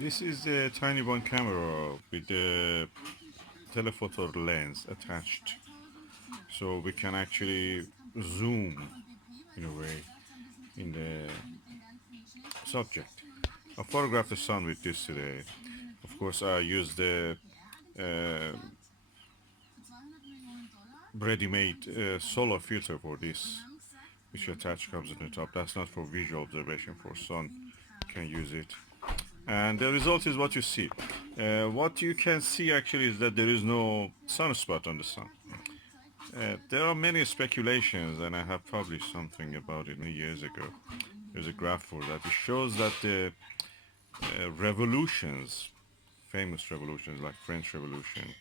This is the Tiny1 camera with the telephoto lens attached, so we can actually zoom in a way in the subject. I photographed the sun with this today. Of course, I used the uh, ready-made solar filter for this, which attached comes on the top. That's not for visual observation. For sun, you can use it. And the result is what you see. What you can see actually is that there is no sunspot on the sun. There are many speculations, and I have published something about it many years ago. There's a graph for that. It shows that the revolutions, famous revolutions like French Revolution,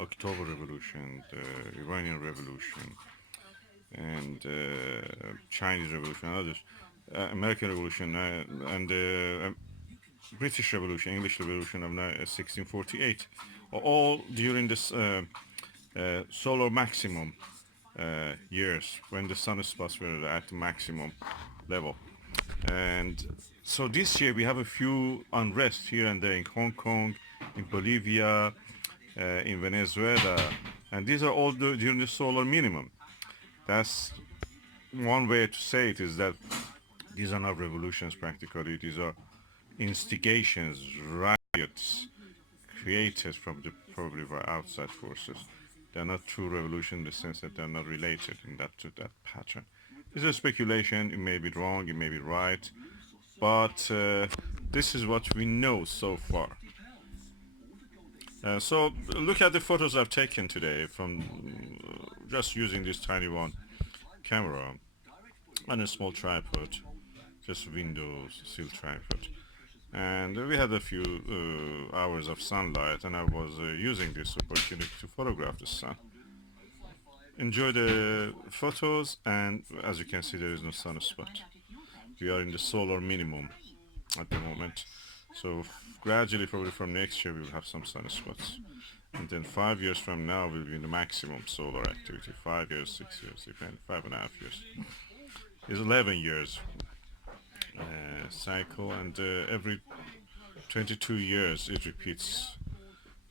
October Revolution, the Iranian Revolution, and Chinese Revolution, and others, American Revolution, and the British Revolution, English Revolution of 1648, all during this solar maximum years when the sunspots were at the maximum level. And so this year we have a few unrest here and there in Hong Kong, in Bolivia, in Venezuela, and these are all during the solar minimum. That's one way to say it, is that these are not revolutions practically. These are instigations, riots created from the probably by outside forces. They're not true revolution in the sense that they're not related in that to that pattern. This is speculation. It may be wrong. It may be right, but this is what we know so far. So look at the photos I've taken today from just using this Tiny1 camera on a small tripod, just windows, still tripod. And we had a few hours of sunlight, and I was using this opportunity to photograph the sun. Enjoy the photos, and as you can see, there is no sunspot. We are in the solar minimum at the moment, so gradually, probably from next year, we will have some sunspots. And then 5 years from now, we'll be in the maximum solar activity. 5 years, 6 years, depending, 5.5 years. It's 11 years cycle, and every 22 years it repeats.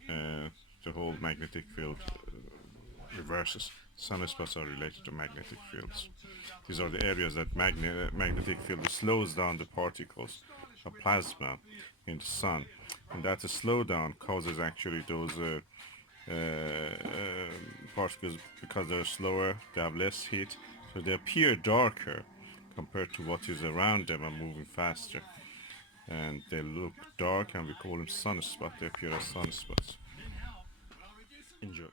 The whole magnetic field reverses. Sunspots are related to magnetic fields. These are the areas that magnetic field slows down the particles of plasma in the sun, and that slowdown causes actually those particles, because they're slower, they have less heat, so they appear darker compared to what is around them and moving faster. And they look dark, and we call them sunspots. They appear as sunspots. Enjoy.